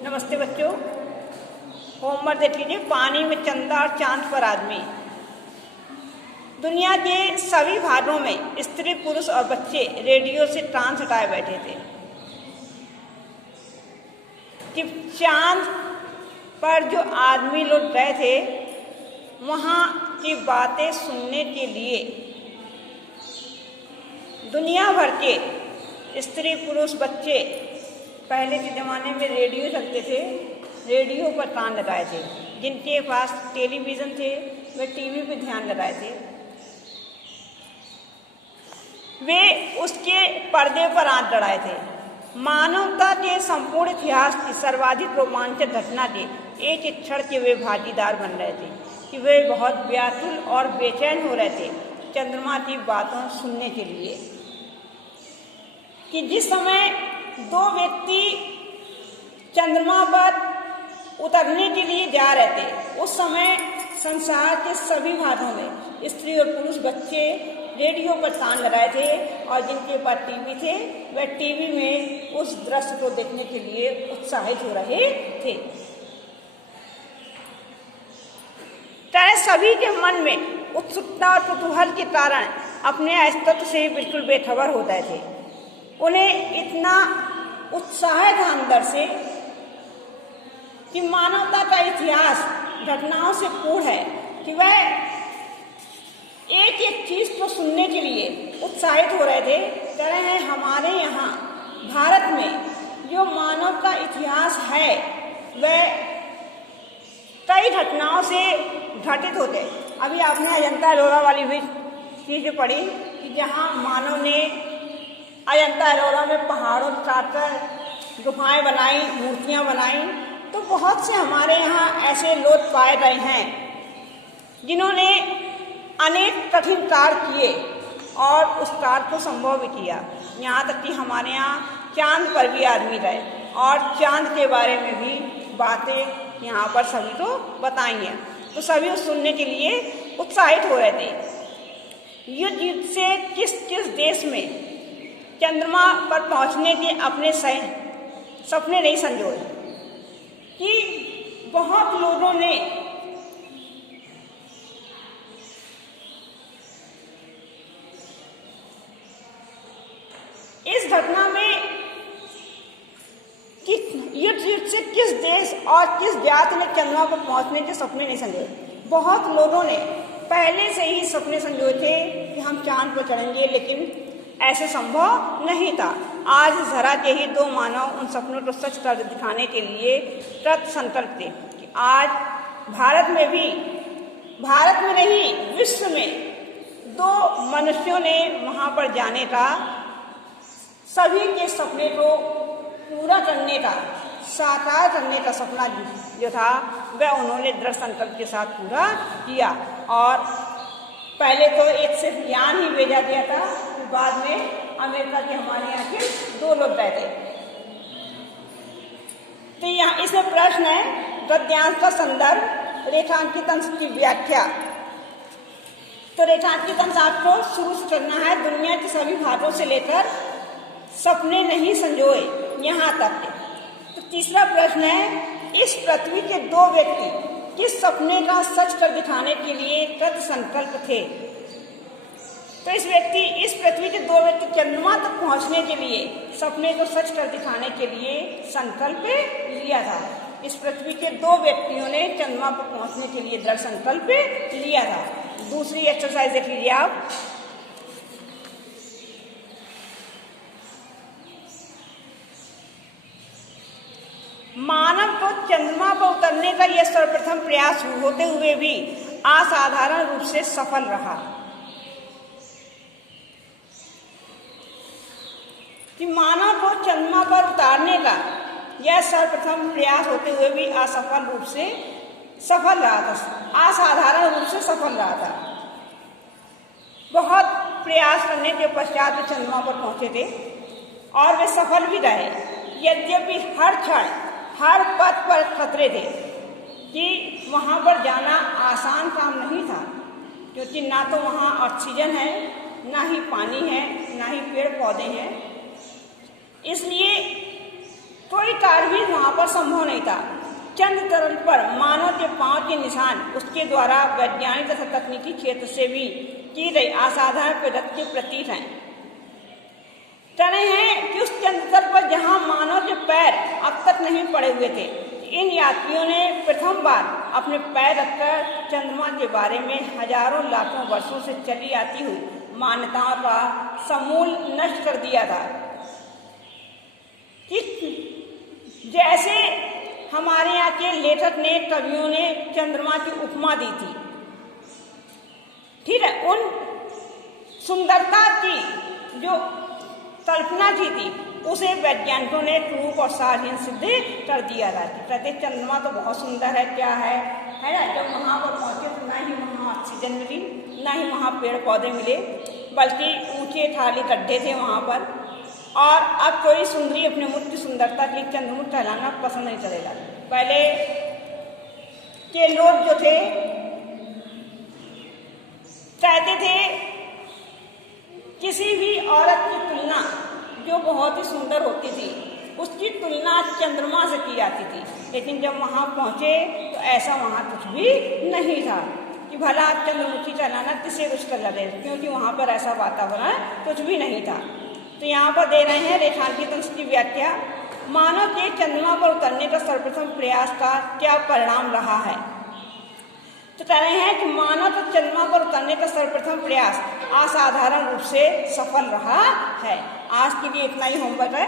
नमस्ते बच्चों। होमवर्क देख लीजिए। पानी में चंदा और चांद पर आदमी। दुनिया के सभी भागों में स्त्री, पुरुष और बच्चे रेडियो से कान हटाए बैठे थे कि चांद पर जो आदमी लोग गए थे वहाँ की बातें सुनने के लिए दुनिया भर के स्त्री, पुरुष, बच्चे पहले के ज़माने में रेडियो रखते थे, रेडियो पर कान लगाए थे। जिनके पास टेलीविज़न थे वे टीवी पर ध्यान लगाए थे, वे उसके पर्दे पर आंख गड़ाए थे। मानवता के संपूर्ण इतिहास की सर्वाधिक रोमांचक घटना के एक क्षण के वे भागीदार बन रहे थे कि वे बहुत व्याकुल और बेचैन हो रहे थे चंद्रमा की बातों सुनने के लिए। कि जिस समय दो व्यक्ति चंद्रमा पर उतरने के लिए जा रहे थे उस समय संसार के सभी भागों में स्त्री और पुरुष, बच्चे रेडियो पर कान लगाए थे और जिनके पास टीवी थे वह टीवी में उस दृश्य को देखने के लिए उत्साहित हो रहे थे। चाहे सभी के मन में उत्सुकता और कुतूहल के कारण अपने अस्तित्व से बिल्कुल बेखबर हो गए थे। उन्हें इतना उत्साह था अंदर से कि मानवता का इतिहास घटनाओं से पूर्ण है कि वह एक एक चीज को सुनने के लिए उत्साहित हो रहे थे। कह रहे हैं हमारे यहाँ भारत में जो मानव का इतिहास है वह कई घटनाओं से घटित होते। अभी आपने अजंता एलोरा वाली भी चीज पढ़ी कि जहाँ मानव ने अजंता एलोरा में पहाड़ों काटकर गुफाएं बनाई, मूर्तियां बनाई। तो बहुत से हमारे यहाँ ऐसे लोग पाए गए हैं जिन्होंने अनेक कठिन कार्य किए और उस कार्य को संभव भी किया। यहाँ तक कि हमारे यहाँ चांद पर भी आदमी गए और चांद के बारे में भी बातें यहाँ पर सभी को बताई हैं। तो सभी उस सुनने के लिए उत्साहित हो रहे थे। युद्ध से किस किस देश में चंद्रमा पर पहुँचने के अपने सपने नहीं संजोए कि बहुत लोगों ने इस घटना में युद्ध से किस देश और किस जाति ने चंद्रमा पर पहुंचने के सपने नहीं संजोए। बहुत लोगों ने पहले से ही सपने संजोए थे कि हम चांद पर चढ़ेंगे, लेकिन ऐसे संभव नहीं था। आज जरा के ही दो मानव उन सपनों को सच कर दिखाने के लिए कृत संकल्प थे कि आज भारत में नहीं विश्व में दो मनुष्यों ने वहां पर जाने का, सभी के सपने को पूरा करने का, साकार करने का सपना जो था वह उन्होंने दृढ़ संकल्प के साथ पूरा किया। और पहले तो एक सिर्फ यान ही भेजा गया था, फिर बाद में अमेरिका के हमारे यहाँ के दो लोग गए थे। तो यहाँ इसमें प्रश्न है गद्यांश का संदर्भ, रेखांकित अंश की व्याख्या। तो रेखांकित अंश आपको शुरू से करना है, दुनिया के सभी भागों से लेकर सपने नहीं संजोए यहाँ तक। तो तीसरा प्रश्न है इस पृथ्वी के दो व्यक्ति किस सपने का सच कर दिखाने के लिए कृत संकल्प थे। तो इस पृथ्वी के दो व्यक्ति चंद्रमा तक पहुंचने के लिए सपने को सच कर दिखाने के लिए संकल्प लिया था। इस पृथ्वी के दो व्यक्तियों ने चंद्रमा पर पहुंचने के लिए दृढ़ संकल्प लिया था। दूसरी एक्सरसाइज देख लीजिए आप। मानव को चंद्रमा पर उतरने का यह सर्वप्रथम प्रयास होते हुए भी असाधारण रूप से सफल रहा। कि मानव को चंद्रमा पर उतारने का यह सर्वप्रथम प्रयास होते हुए भी असफल रूप से सफल रहा था, असाधारण रूप से सफल रहा था। बहुत प्रयास करने के पश्चात वे चंद्रमा पर पहुंचे थे और वे सफल भी रहे। यद्यपि हर क्षण हर पथ पर खतरे थे कि वहाँ पर जाना आसान काम नहीं था, क्योंकि ना तो वहाँ ऑक्सीजन है, ना ही पानी है, ना ही पेड़ पौधे हैं। इसलिए कोई कार भी वहाँ पर संभव नहीं था। चंद्र तल पर मानव के पांव के निशान उसके द्वारा वैज्ञानिक तथा तकनीकी क्षेत्र से भी की गई असाधारण प्रगति के प्रतीक हैं। तरह है कि उस चंद्र तल पर जहां मानव के पैर अब तक नहीं पड़े हुए थे, इन यात्रियों ने प्रथम बार अपने पैर रखकर चंद्रमा के बारे में हजारों लाखों वर्षों से चली आती हुई मान्यताओं का समूल नष्ट कर दिया था। कि जैसे हमारे यहाँ के लेखक ने, कवियों ने चंद्रमा की उपमा दी थी, ठीक है, उन सुंदरता की जो कल्पना की थी उसे वैज्ञानिकों ने रूप और सारहीन सिद्ध कर दिया था। कहते चंद्रमा तो बहुत सुंदर है, क्या है ना। जब वहाँ पर पहुँचे तो ना ही वहाँ ऑक्सीजन मिली, ना ही वहाँ पेड़ पौधे मिले, बल्कि ऊंचे ठाली गड्ढे थे वहाँ पर। और अब कोई सुंदरी अपने मुख की सुंदरता के लिए चंद्रमुख कहलाना पसंद नहीं करेगा। पहले के लोग जो थे कहते थे किसी भी औरत की तुलना जो बहुत ही सुंदर होती थी उसकी तुलना चंद्रमा से की जाती थी। लेकिन जब वहाँ पहुँचे तो ऐसा वहाँ कुछ भी नहीं था कि भला आप चंद्रमुखी कहलाना किसे कुछ कर लगे, क्योंकि वहाँ पर ऐसा वातावरण कुछ भी नहीं था। तो यहाँ पर दे रहे हैं रेखांकित अंश की व्याख्या। मानव के चंद्रमा पर उतरने का सर्वप्रथम प्रयास का क्या परिणाम रहा है। तो कह रहे हैं कि मानव का चंद्रमा पर उतरने का सर्वप्रथम प्रयास असाधारण रूप से सफल रहा है। आज के लिए इतना ही होमवर्क है।